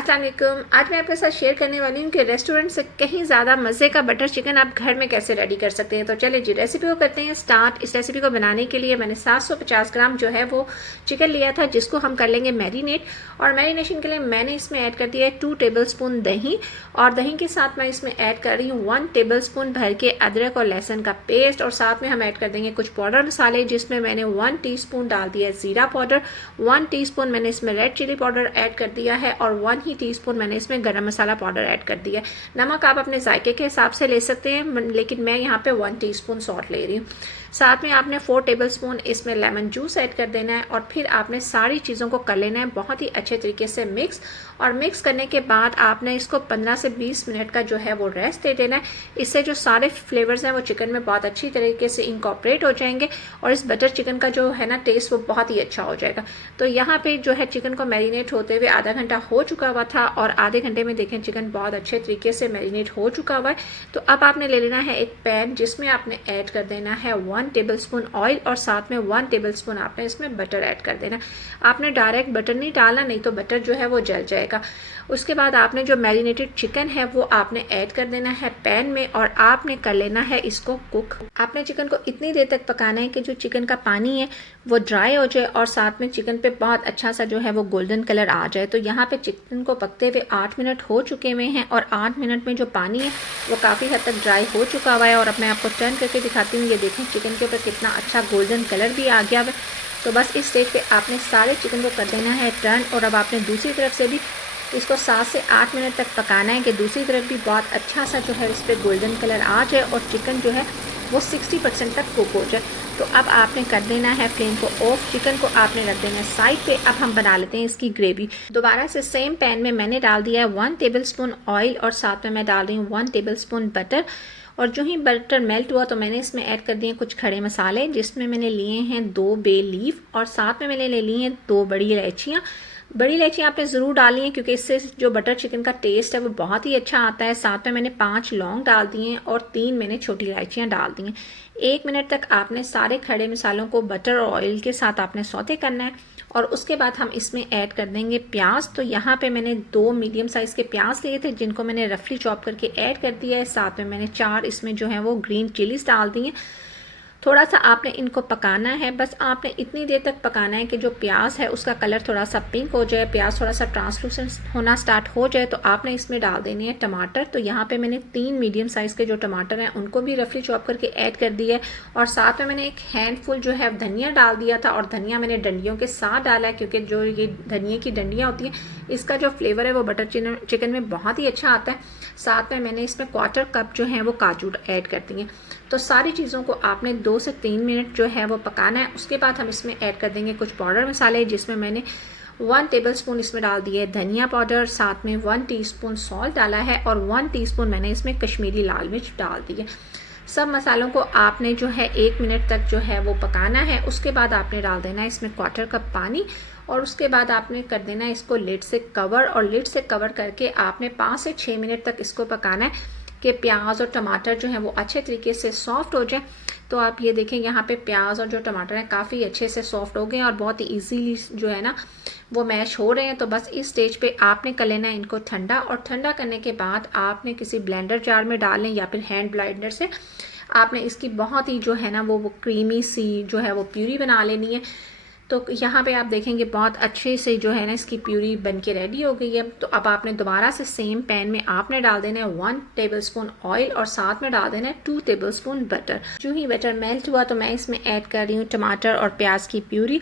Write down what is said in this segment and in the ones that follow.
अस्सलाम वालेकुम। आज मैं आपके साथ शेयर करने वाली हूँ कि रेस्टोरेंट से कहीं ज़्यादा मज़े का बटर चिकन आप घर में कैसे रेडी कर सकते हैं। तो चलिए जी रेसिपी को करते हैं स्टार्ट। इस रेसिपी को बनाने के लिए मैंने 750 ग्राम जो है वो चिकन लिया था, जिसको हम कर लेंगे मैरिनेट। और मैरिनेशन के लिए मैंने इसमें ऐड कर दिया है 2 टेबल स्पून दही, और दही के साथ मैं इसमें ऐड कर रही हूँ 1 टेबल स्पून भर के अदरक और लहसुन का पेस्ट। और साथ में हम ऐड कर देंगे कुछ पाउडर मसाले, जिसमें मैंने 1 टीस्पून डाल दिया है ज़ीरा पाउडर, 1 टीस्पून मैंने इसमें रेड चिली पाउडर ऐड कर दिया है, और 1 ही टीस्पून मैंने इसमें गरम मसाला पाउडर ऐड कर दिया है। नमक आप अपने जायके के हिसाब से ले सकते हैं, लेकिन मैं यहाँ पे 1 टीस्पून सॉल्ट ले रही हूँ। साथ में आपने 4 टेबलस्पून इसमें लेमन जूस ऐड कर देना है, और फिर आपने सारी चीज़ों को कर लेना है बहुत ही अच्छे तरीके से मिक्स। और मिक्स करने के बाद आपने इसको 15 से 20 मिनट का जो है वो रेस्ट दे देना है। इससे जो सारे फ्लेवर्स हैं वो चिकन में बहुत अच्छी तरीके से इंकॉर्पोरेट हो जाएंगे, और इस बटर चिकन का जो है ना टेस्ट वो बहुत ही अच्छा हो जाएगा। तो यहाँ पे जो है चिकन को मैरिनेट होते हुए आधा घंटा हो चुका हुआ था, और आधे घंटे में देखें चिकन बहुत अच्छे तरीके से मैरिनेट हो चुका हुआ है। तो अब आपने ले लेना है एक पैन, जिसमें आपने ऐड कर देना है 1 टेबलस्पून ऑयल, और साथ में 1 टेबलस्पून आपने इसमें बटर ऐड कर देना। आपने डायरेक्ट बटर नहीं डालना, नहीं तो बटर जो है वो जल जाएगा। उसके बाद आपने जो मैरिनेटेड चिकन है वो आपने ऐड कर देना है पैन में, और आपने कर लेना है इसको कुक। आपने चिकन को इतनी देर तक पकाना है कि जो चिकन का पानी है वो ड्राई हो जाए, और साथ में चिकन पे बहुत अच्छा सा जो है वो गोल्डन कलर आ जाए। तो यहाँ पे चिकन को पकते हुए 8 मिनट हो चुके हुए हैं, और 8 मिनट में जो पानी है वो काफ़ी हद तक ड्राई हो चुका हुआ है। और अब मैं आपको टर्न करके दिखाती हूँ, ये देखें चिकन के ऊपर कितना अच्छा गोल्डन कलर भी आ गया है। तो बस इस स्टेज पे आपने सारे चिकन को कर देना है टर्न, और अब आपने दूसरी तरफ से भी इसको 7 से 8 मिनट तक पकाना है कि दूसरी तरफ भी बहुत अच्छा सा जो है इस पर गोल्डन कलर आ जाए, और चिकन जो है वो 60% तक कुक हो जाए। तो अब आपने कर देना है फ्लेम को ऑफ, चिकन को आपने रख देना है साइड पे। अब हम बना लेते हैं इसकी ग्रेवी। दोबारा से सेम पैन में मैंने डाल दिया है 1 टेबलस्पून ऑयल, और साथ में मैं डाल रही हूँ 1 टेबलस्पून बटर। और जो ही बटर मेल्ट हुआ तो मैंने इसमें ऐड कर दिए कुछ खड़े मसाले, जिसमें मैंने लिए हैं 2 बे लीफ, और साथ में मैंने ले ली हैं 2 बड़ी इलायचियाँ। बड़ी इलायची आपने ज़रूर डाली है, क्योंकि इससे जो बटर चिकन का टेस्ट है वो बहुत ही अच्छा आता है। साथ में मैंने 5 लौंग डाल दिए हैं, और 3 मैंने छोटी इलायचियाँ डाल दी हैं। 1 मिनट तक आपने सारे खड़े मसालों को बटर और ऑयल के साथ आपने सौते करना है, और उसके बाद हम इसमें ऐड कर देंगे प्याज। तो यहाँ पे मैंने 2 मीडियम साइज़ के प्याज लिए थे, जिनको मैंने रफली चॉप करके ऐड कर दिया है। साथ में मैंने 4 इसमें जो है वो ग्रीन चिलीज डाल दी हैं। थोड़ा सा आपने इनको पकाना है, बस आपने इतनी देर तक पकाना है कि जो प्याज है उसका कलर थोड़ा सा पिंक हो जाए, प्याज थोड़ा सा ट्रांसलूसेंट होना स्टार्ट हो जाए। तो आपने इसमें डाल देनी है टमाटर। तो यहाँ पे मैंने 3 मीडियम साइज़ के जो टमाटर हैं उनको भी रफली चॉप करके ऐड कर दिया है, और साथ में मैंने एक हैंडफुल जो है धनिया डाल दिया था, और धनिया मैंने डंडियों के साथ डाला है, क्योंकि जो ये धनिया की डंडियाँ होती हैं इसका जो फ्लेवर है वो बटर चिकन में बहुत ही अच्छा आता है। साथ में मैंने इसमें 1/4 कप जो है वो काजू ऐड कर दिए। तो सारी चीज़ों को आपने 2 से 3 मिनट जो है वो पकाना है। उसके बाद हम इसमें ऐड कर देंगे कुछ पाउडर मसाले, जिसमें मैंने 1 टेबलस्पून इसमें डाल दिए धनिया पाउडर, साथ में 1 टीस्पून सॉल्ट डाला है, और 1 टीस्पून मैंने इसमें कश्मीरी लाल मिर्च डाल दी है। सब मसालों को आपने जो है 1 मिनट तक जो है वो पकाना है। उसके बाद आपने डाल देना है इसमें 1/4 कप पानी, और उसके बाद आपने कर देना है इसको लिड से कवर, और लिड से कवर करके आपने 5 से 6 मिनट तक इसको पकाना है कि प्याज और टमाटर जो है वो अच्छे तरीके से सॉफ्ट हो जाए। तो आप ये देखें यहाँ पे प्याज और जो टमाटर हैं काफ़ी अच्छे से सॉफ्ट हो गए, और बहुत ही इजीली जो है ना वो मैश हो रहे हैं। तो बस इस स्टेज पे आपने कर लेना है इनको ठंडा, और ठंडा करने के बाद आपने किसी ब्लेंडर जार में डाल लें, या फिर हैंड ब्लेंडर से आपने इसकी बहुत ही जो है ना वो क्रीमी सी जो है वो प्यूरी बना लेनी है। तो यहाँ पे आप देखेंगे बहुत अच्छे से जो है ना इसकी प्यूरी बनके रेडी हो गई है। तो अब आपने दोबारा से सेम पैन में आपने डाल देना है 1 टेबलस्पून ऑयल, और साथ में डाल देना है 2 टेबलस्पून बटर। जो ही बटर मेल्ट हुआ तो मैं इसमें ऐड कर रही हूँ टमाटर और प्याज की प्यूरी।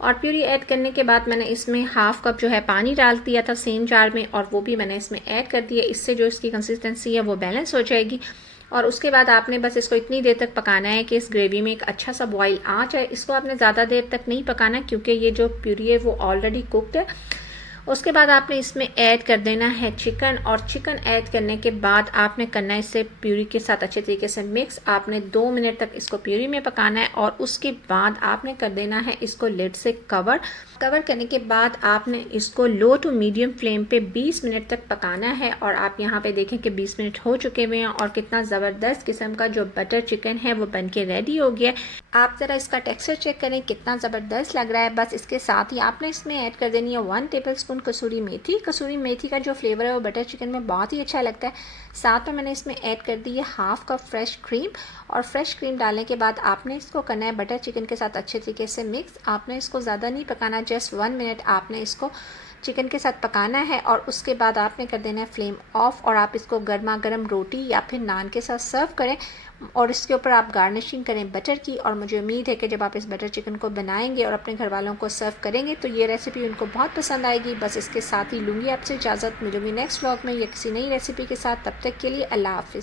और प्यूरी ऐड करने के बाद मैंने इसमें 1/2 कप जो है पानी डाल दिया था सेम जार में, और वो भी मैंने इसमें ऐड कर दिया। इससे जो इसकी कंसिस्टेंसी है वो बैलेंस हो जाएगी। और उसके बाद आपने बस इसको इतनी देर तक पकाना है कि इस ग्रेवी में एक अच्छा सा बॉईल आ जाए। इसको आपने ज़्यादा देर तक नहीं पकाना, क्योंकि ये जो प्यूरी है वो ऑलरेडी कुक्ड है। उसके बाद आपने इसमें ऐड कर देना है चिकन, और चिकन ऐड करने के बाद आपने करना है इसे प्यूरी के साथ अच्छे तरीके से मिक्स। आपने 2 मिनट तक इसको प्यूरी में पकाना है, और उसके बाद आपने कर देना है इसको लिड से कवर करने के बाद आपने इसको लो टू मीडियम फ्लेम पे 20 मिनट तक पकाना है। और आप यहाँ पे देखें कि 20 मिनट हो चुके हुए हैं, और कितना ज़बरदस्त किस्म का जो बटर चिकन है वो बनके रेडी हो गया। आप ज़रा इसका टेक्सचर चेक करें कितना ज़बरदस्त लग रहा है। बस इसके साथ ही आपने इसमें ऐड कर देनी है 1 टेबलस्पून कसूरी मेथी का जो फ्लेवर है वो बटर चिकन में बहुत ही अच्छा लगता है। साथ में मैंने इसमें ऐड कर दी है हाफ कप फ्रेश क्रीम, और फ्रेश क्रीम डालने के बाद आपने इसको करना है बटर चिकन के साथ अच्छे तरीके से मिक्स। आपने इसको ज़्यादा नहीं पकाना, जस्ट 1 मिनट आपने इसको चिकन के साथ पकाना है, और उसके बाद आपने कर देना है फ्लेम ऑफ, और आप इसको गर्मा गर्म रोटी या फिर नान के साथ सर्व करें, और इसके ऊपर आप गार्निशिंग करें बटर की। और मुझे उम्मीद है कि जब आप इस बटर चिकन को बनाएंगे और अपने घर वालों को सर्व करेंगे तो ये रेसिपी उनको बहुत पसंद आएगी। बस इसके साथ ही लूँगी आपसे इजाज़त, मिलूँगी नेक्स्ट व्लॉग में या किसी नई रेसिपी के साथ। तब तक के लिए अल्लाह हाफिज़।